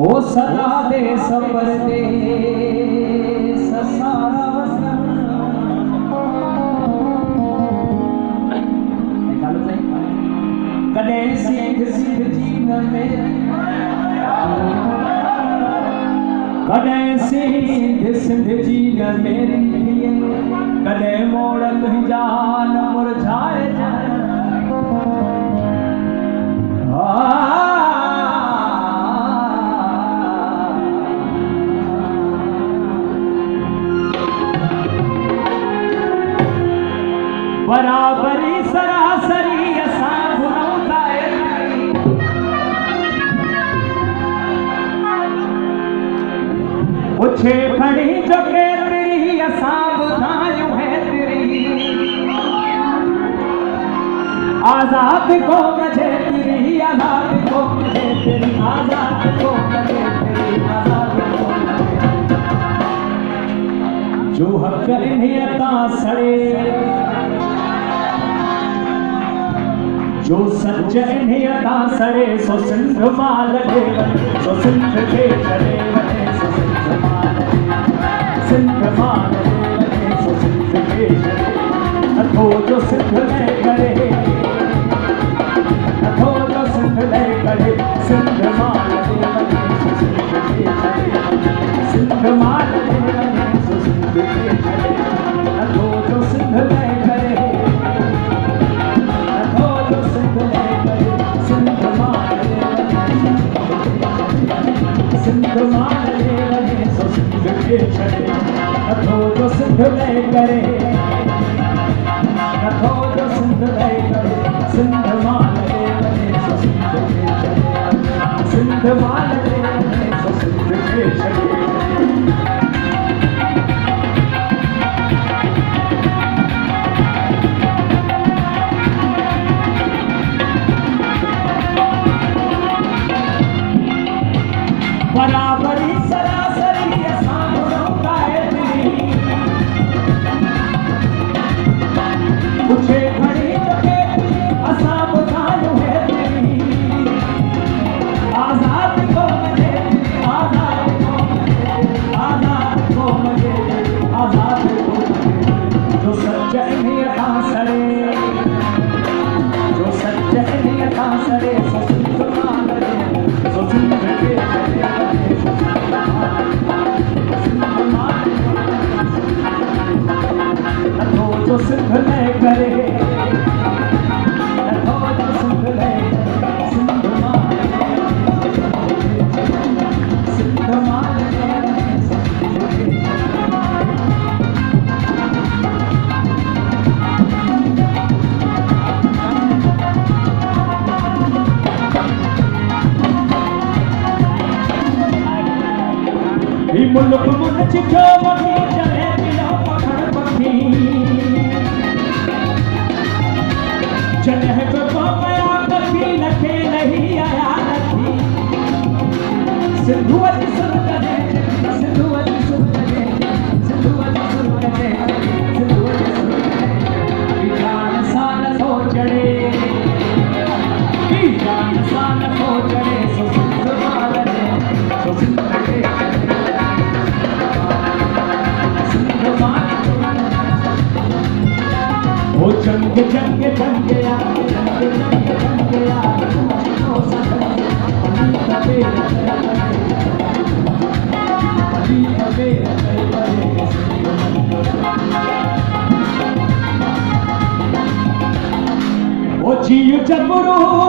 ओ सदा दे सबर दे ससारा वसन कदे सिंध सिंध जी न मेरे कदे सिंध सिंध जी न मेरी कदे मोड़क जान मुरझाए बराबरी सरासरी असां घुरौंदाए पुछे खड़ी जो केतिरी असां ॿुधायूं है तेरी आज़ाद कौम जेतिरी आज़ाद कौम जेतिरी आज़ाद कौम जेतिरी आज़ाद कौम जो हक़ इन्हीं अता सड़े जो सच इन्हीं अता सड़े सो सिंध मां लॻे वञे सो सिंध खे छॾे वञे सो सिंध मां लॻे वञे सो सिंध खे छॾे नथो जो सिंध में करे नथो जो सिंध में करे सिंध मां लॻे वञे सो सिंध खे छॾे सिंध मां लॻे वञे सो सिंध खे छॾे नथो जो सिंध में करे सिंध मां लॻे वञे सो सिंध खे छॾे नथो जो सिंध में करे नथो जो सिंध में करे सिंध मां लॻे वञे सो सिंध खे छॾे सिंध मां लॻे वञे सो सिंध खे छॾे बराबरी सरासरी असां घुरौंदाए पुछे खड़ी जो केतिरी असां ॿुधायूं है तेरी आज़ाद कौम जेतिरी आज़ाद कौम जेतिरी आज़ाद कौम जेतिरी आज़ाद कौम जेतिरी जो सच इन्हीं अता सड़े जो सच इन्हीं अता सड़े सो सिंध मां लॻे सो सिंध खे नथो जो सिंध में करे नथो जो सिंध में करे सिंध मां सिंध मां ही मुल्क मुल्क जो वही चले पियो पखड़ पखी जॾहिं जो पया कभी लखे नहीं आया नथी सिंधुअ जी सुर कजे सिंधुअ जी सुर कजे सिंधुअ जी सुर कजे सिंधुअ जी सुर कजे जान सां नथो चढ़े जान सां नथो चढ़े सो सिंध मां लॻे सो सिंध खे ओ जंग जंग जंग या जंग जंग जंग या ओ सजन अभी कबे ओ जीव जबरू